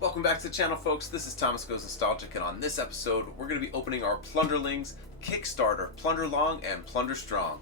Welcome back to the channel, folks. This is Thomas Goes Nostalgic, and on this episode, we're going to be opening our Plunderlings Kickstarter, Plunder Long and Plunder Strong.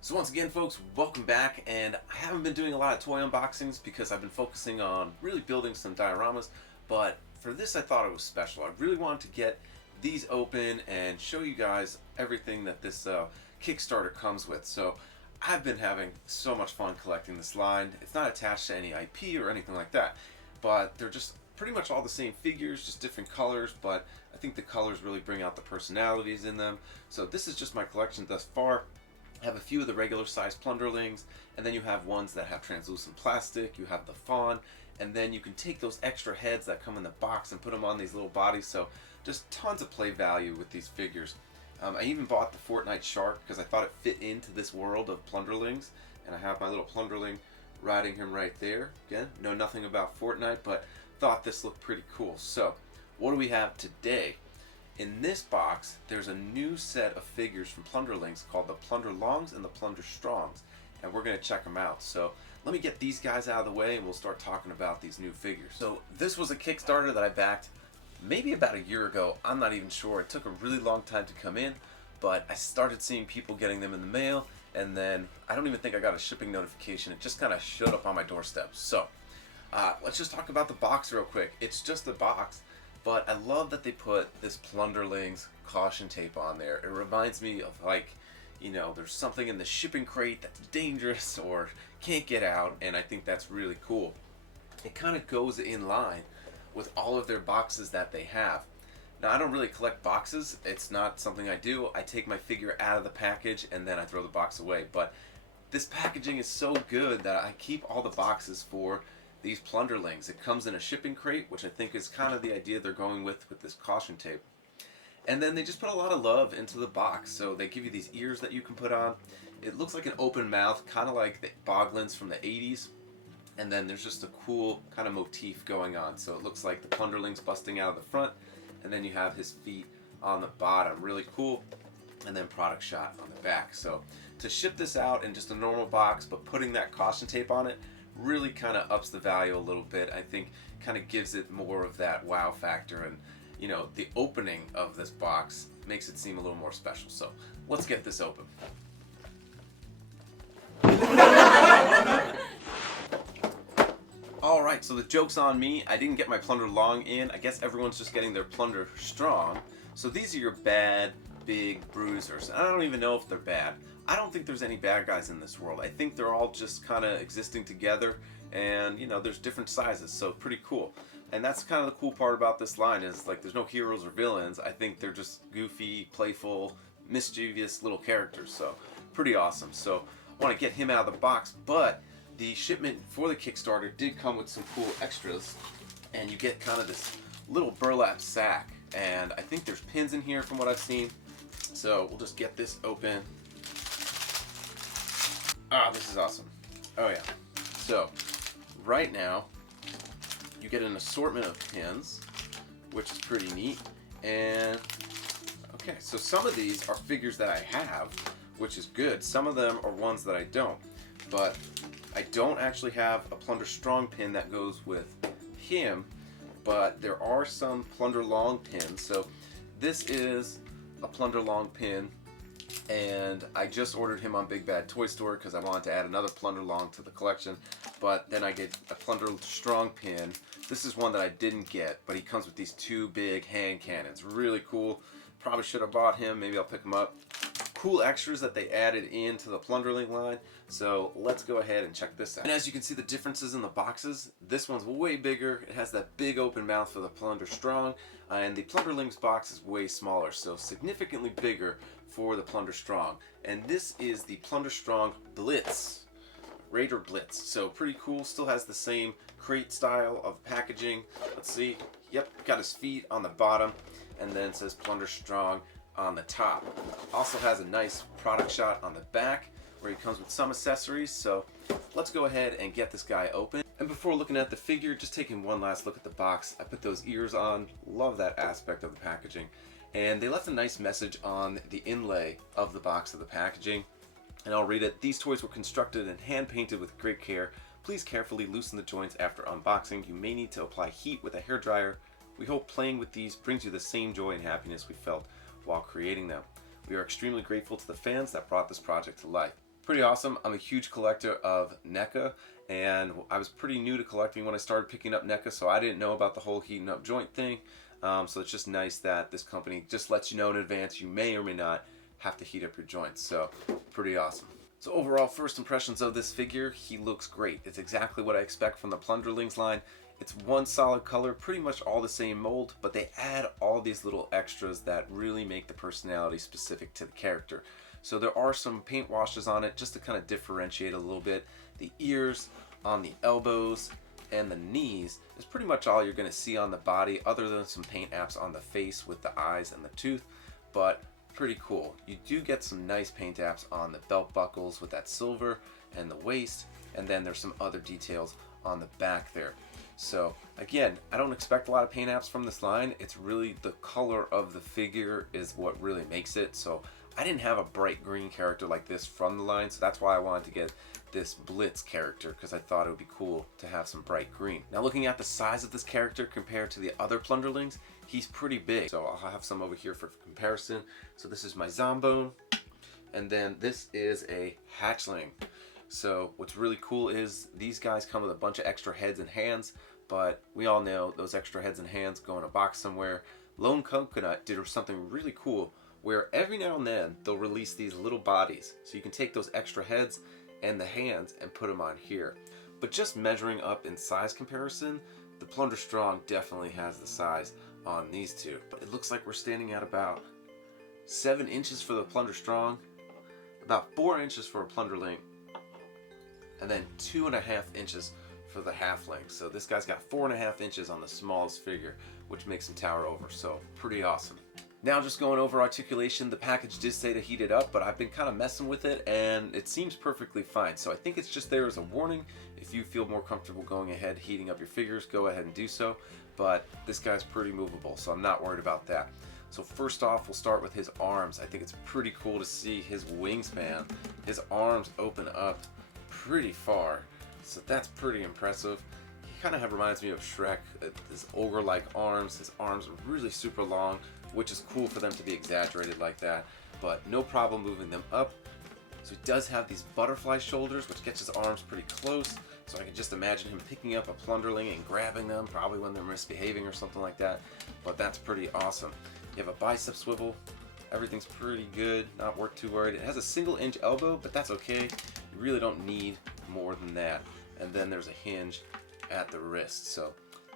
So once again, folks, welcome back, and I haven't been doing a lot of toy unboxings because I've been focusing on really building some dioramas, but for this I thought it was special. I really wanted to get these open and show you guys everything that this Kickstarter comes with. So I've been having so much fun collecting this line. It's not attached to any IP or anything like that, but they're just pretty much all the same figures, just different colors, but I think the colors really bring out the personalities in them. So this is just my collection thus far. I have a few of the regular size Plunderlings, and then you have ones that have translucent plastic, you have the fawn, and then you can take those extra heads that come in the box and put them on these little bodies. So just tons of play value with these figures. I even bought the Fortnite shark because I thought it fit into this world of Plunderlings, and I have my little Plunderling riding him right there. Again, know nothing about Fortnite, but thought this looked pretty cool. So what do we have today? In this box, there's a new set of figures from Plunderlings called the Plunder Longs and the Plunder Strongs, and we're going to check them out. So let me get these guys out of the way and we'll start talking about these new figures. So this was a Kickstarter that I backed maybe about a year ago. I'm not even sure. It took a really long time to come in, but I started seeing people getting them in the mail, and then I don't even think I got a shipping notification. It just kind of showed up on my doorstep. So let's just talk about the box real quick. It's just a box, but I love that they put this Plunderlings caution tape on there. It reminds me of, like, you know, there's something in the shipping crate that's dangerous or can't get out, and I think that's really cool. It kind of goes in line with all of their boxes that they have. Now, I don't really collect boxes. It's not something I do. I take my figure out of the package and then I throw the box away. But this packaging is so good that I keep all the boxes for these Plunderlings. It comes in a shipping crate, which I think is kind of the idea they're going with this caution tape. And then they just put a lot of love into the box. So they give you these ears that you can put on. It looks like an open mouth, kind of like the Boglins from the 80s. And then there's just a cool kind of motif going on. So it looks like the Plunderlings busting out of the front, and then you have his feet on the bottom. Really cool. And then product shot on the back. So to ship this out in just a normal box, but putting that caution tape on it really kind of ups the value a little bit. I think kind of gives it more of that wow factor, and you know, the opening of this box makes it seem a little more special. So let's get this open. Alright, so the joke's on me. I didn't get my Plunder Long in. I guess everyone's just getting their Plunder Strong. So these are your bad, big bruisers. And I don't even know if they're bad. I don't think there's any bad guys in this world. I think they're all just kind of existing together, and you know, there's different sizes, so pretty cool. And that's kind of the cool part about this line, is like there's no heroes or villains. I think they're just goofy, playful, mischievous little characters, so pretty awesome. So I want to get him out of the box, but the shipment for the Kickstarter did come with some cool extras, and you get kind of this little burlap sack, and I think there's pins in here from what I've seen. So we'll just get this open. Ah, this is awesome. Oh yeah. So right now you get an assortment of pins, which is pretty neat. And okay, so some of these are figures that I have, which is good. Some of them are ones that I don't, but I don't actually have a Plunder Strong pin that goes with him, but there are some Plunder Long pins. So this is a Plunder Long pin, and I just ordered him on Big Bad Toy Store because I wanted to add another Plunder Long to the collection. But then I get a Plunder Strong pin. This is one that I didn't get, but he comes with these two big hand cannons. Really cool. Probably should have bought him. Maybe I'll pick him up. Cool extras that they added into the Plunderling line. So let's go ahead and check this out. And as you can see the differences in the boxes, this one's way bigger. It has that big open mouth for the Plunder Strong, and the Plunderlings box is way smaller, so significantly bigger for the Plunder Strong. And this is the Plunder Strong Blitz, Raider Blitz. So pretty cool. Still has the same crate style of packaging. Let's see. Yep, got his feet on the bottom, and then it says Plunder Strong on the top. Also has a nice product shot on the back where he comes with some accessories. So let's go ahead and get this guy open. And before looking at the figure, just taking one last look at the box. I put those ears on. Love that aspect of the packaging. and they left a nice message on the inlay of the box of the packaging, and I'll read it. These toys were constructed and hand painted with great care. Please carefully loosen the joints after unboxing. You may need to apply heat with a hairdryer. We hope playing with these brings you the same joy and happiness we felt while creating them. We are extremely grateful to the fans that brought this project to life. Pretty awesome. I'm a huge collector of NECA, and I was pretty new to collecting when I started picking up NECA, so I didn't know about the whole heating up joint thing. So it's just nice that this company just lets you know in advance you may or may not have to heat up your joints. So pretty awesome. So overall, first impressions of this figure, he looks great. It's exactly what I expect from the Plunderlings line. It's one solid color, pretty much all the same mold, but they add all these little extras that really make the personality specific to the character. So there are some paint washes on it just to kind of differentiate a little bit. The ears, on the elbows, and the knees is pretty much all you're going to see on the body, other than some paint apps on the face with the eyes and the tooth, but pretty cool. You do get some nice paint apps on the belt buckles with that silver and the waist, and then there's some other details on the back there. So again, I don't expect a lot of paint apps from this line. It's really the color of the figure is what really makes it. So I didn't have a bright green character like this from the line, so that's why I wanted to get this Blitz character, because I thought it would be cool to have some bright green. Now looking at the size of this character compared to the other Plunderlings, he's pretty big. So I'll have some over here for comparison. So this is my Zombone, and then this is a Hatchling. So what's really cool is these guys come with a bunch of extra heads and hands, but we all know those extra heads and hands go in a box somewhere. Lone Coconut did something really cool where every now and then they'll release these little bodies. So you can take those extra heads and the hands and put them on here. But just measuring up in size comparison, the Plunderstrong definitely has the size on these two. But it looks like we're standing at about 7 inches for the Plunderstrong, about 4 inches for a Plunderling, and then 2.5 inches for the Halfling. So this guy's got 4.5 inches on the smallest figure, which makes him tower over. So pretty awesome. Now just going over articulation, the package did say to heat it up, but I've been kind of messing with it and it seems perfectly fine. So I think it's just there as a warning. If you feel more comfortable going ahead heating up your figures, go ahead and do so. But this guy's pretty movable, so I'm not worried about that. So first off, we'll start with his arms. I think it's pretty cool to see his wingspan. His arms open up pretty far, so that's pretty impressive. He kind of reminds me of Shrek, his ogre-like arms. His arms are really super long, which is cool for them to be exaggerated like that, but no problem moving them up. So he does have these butterfly shoulders, which gets his arms pretty close, so I can just imagine him picking up a Plunderling and grabbing them, probably when they're misbehaving or something like that, but that's pretty awesome. You have a bicep swivel, everything's pretty good, not too worried. It has a 1-inch elbow, but that's okay. You really don't need more than that. And then there's a hinge at the wrist, so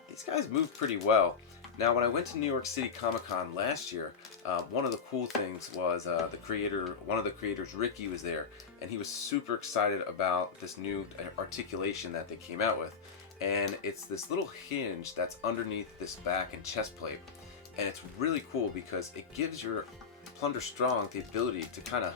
these guys move pretty well. Now, when I went to New York City Comic-Con last year, one of the cool things was one of the creators, Ricky, was there, and he was super excited about this new articulation that they came out with. And it's this little hinge that's underneath this back and chest plate, and it's really cool because it gives your Plunderstrong the ability to kind of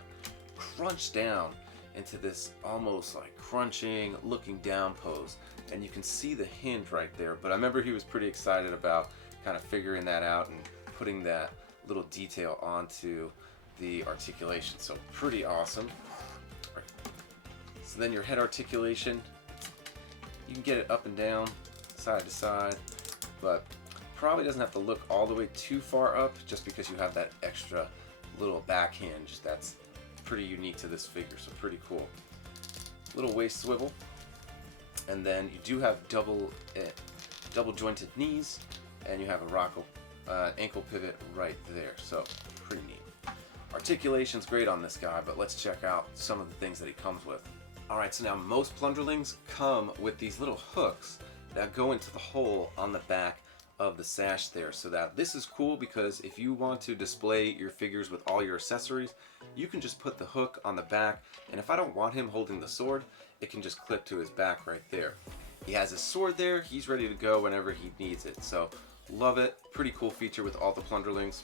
crunch down into this almost like crunching, looking down pose, and you can see the hinge right there. But I remember he was pretty excited about kind of figuring that out and putting that little detail onto the articulation. So pretty awesome. Right. So then your head articulation, you can get it up and down, side to side, but probably doesn't have to look all the way too far up just because you have that extra little back hinge that's pretty unique to this figure, so pretty cool. Little waist swivel, and then you do have double jointed knees, and you have a ankle pivot right there, so pretty neat. Articulation's great on this guy, but let's check out some of the things that he comes with. Alright, so now most Plunderlings come with these little hooks that go into the hole on the back of the sash there. So that this is cool because if you want to display your figures with all your accessories, you can just put the hook on the back, and if I don't want him holding the sword, it can just clip to his back right there. He has his sword there, he's ready to go whenever he needs it, so love it. Pretty cool feature with all the Plunderlings.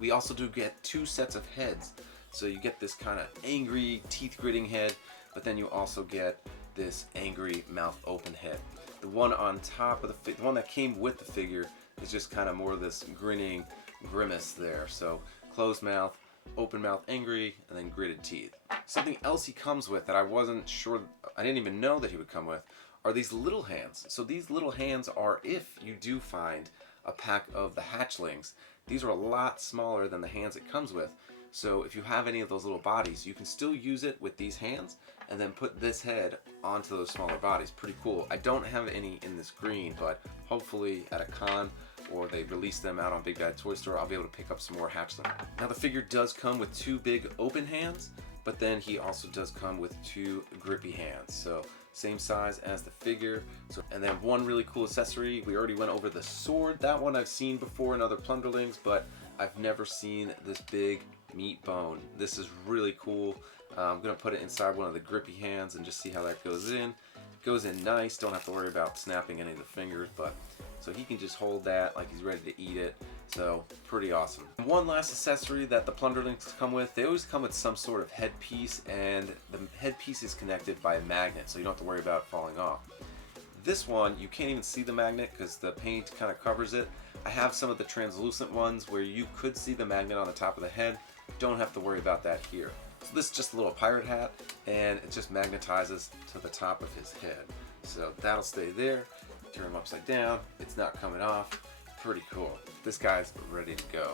We also do get 2 sets of heads, so you get this kind of angry teeth gritting head, but then you also get this angry mouth open head. The one on top of the one that came with the figure is just kind of more of this grinning, grimace there. So closed mouth, open mouth angry, and then gritted teeth. Something else he comes with that I wasn't sure, I didn't even know that he would come with, are these little hands. So these little hands are if you do find a pack of the hatchlings. These are a lot smaller than the hands it comes with. So if you have any of those little bodies, you can still use it with these hands and then put this head onto those smaller bodies. Pretty cool. I don't have any in this green, but hopefully at a con or they release them out on Big Bad Toy Store, I'll be able to pick up some more hatchling. Now the figure does come with 2 big open hands, but then he also does come with 2 grippy hands. So same size as the figure. So, and then one really cool accessory, we already went over the sword. That one I've seen before in other Plunderlings, but I've never seen this big meat bone. This is really cool. I'm gonna put it inside one of the grippy hands and just see how that goes in. It goes in nice, don't have to worry about snapping any of the fingers, but so he can just hold that like he's ready to eat it. So pretty awesome. And one last accessory that the Plunderlings come with, they always come with some sort of headpiece, and the headpiece is connected by a magnet, so you don't have to worry about it falling off. This one, you can't even see the magnet because the paint kind of covers it. I have some of the translucent ones where you could see the magnet on the top of the head. Don't have to worry about that here. So this is just a little pirate hat, and it just magnetizes to the top of his head. So that'll stay there. Turn him upside down. It's not coming off. Pretty cool. This guy's ready to go.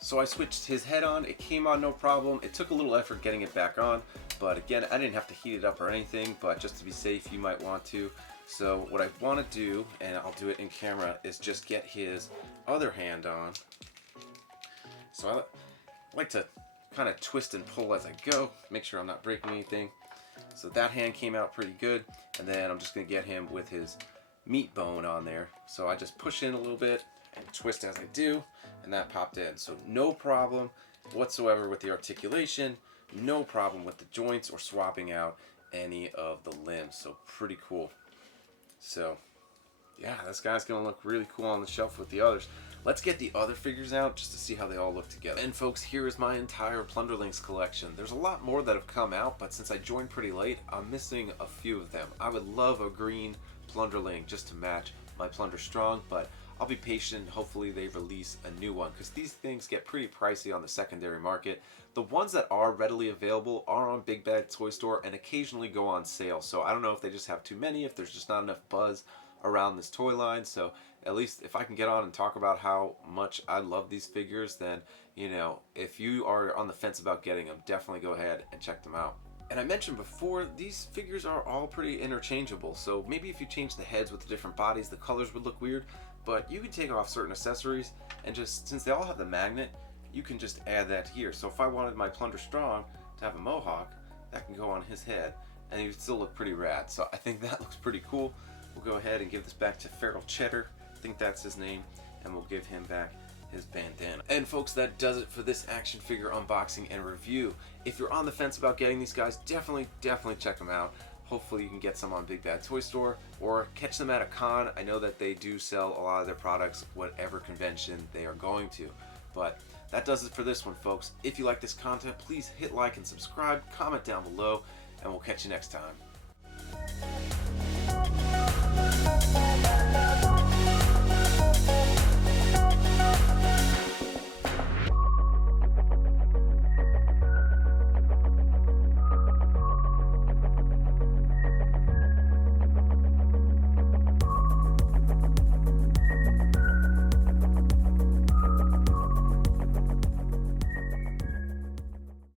So I switched his head on. It came on no problem. It took a little effort getting it back on, but again, I didn't have to heat it up or anything, but just to be safe, you might want to. So what I want to do, and I'll do it in camera, is just get his other hand on. So I like to kind of twist and pull as I go, make sure I'm not breaking anything. So that hand came out pretty good, and then I'm just going to get him with his meat bone on there. So I just push in a little bit and twist as I do, and that popped in. So no problem whatsoever with the articulation, no problem with the joints or swapping out any of the limbs. So pretty cool. So yeah, this guy's gonna look really cool on the shelf with the others. Let's get the other figures out just to see how they all look together. And folks, here is my entire Plunderlings collection. There's a lot more that have come out, but since I joined pretty late, I'm missing a few of them. I would love a green Plunderling just to match my Plunderstrong, but I'll be patient. Hopefully they release a new one, because these things get pretty pricey on the secondary market. The ones that are readily available are on Big Bad Toy Store and occasionally go on sale. So I don't know if they just have too many, if there's just not enough buzz around this toy line. So at least if I can get on and talk about how much I love these figures, then, you know, if you are on the fence about getting them, definitely go ahead and check them out. And I mentioned before, these figures are all pretty interchangeable. So maybe if you change the heads with the different bodies, the colors would look weird, but you can take off certain accessories and just, since they all have the magnet, you can just add that here. So if I wanted my Plunderstrong to have a mohawk, that can go on his head and it would still look pretty rad. So I think that looks pretty cool. We'll go ahead and give this back to Feral Cheddar. I think that's his name, and we'll give him back his bandana. And folks, that does it for this action figure unboxing and review. If you're on the fence about getting these guys, definitely check them out. Hopefully you can get some on Big Bad Toy Store or catch them at a con. I know that they do sell a lot of their products whatever convention they are going to. But that does it for this one, folks. If you like this content, please hit like and subscribe, comment down below, and we'll catch you next time.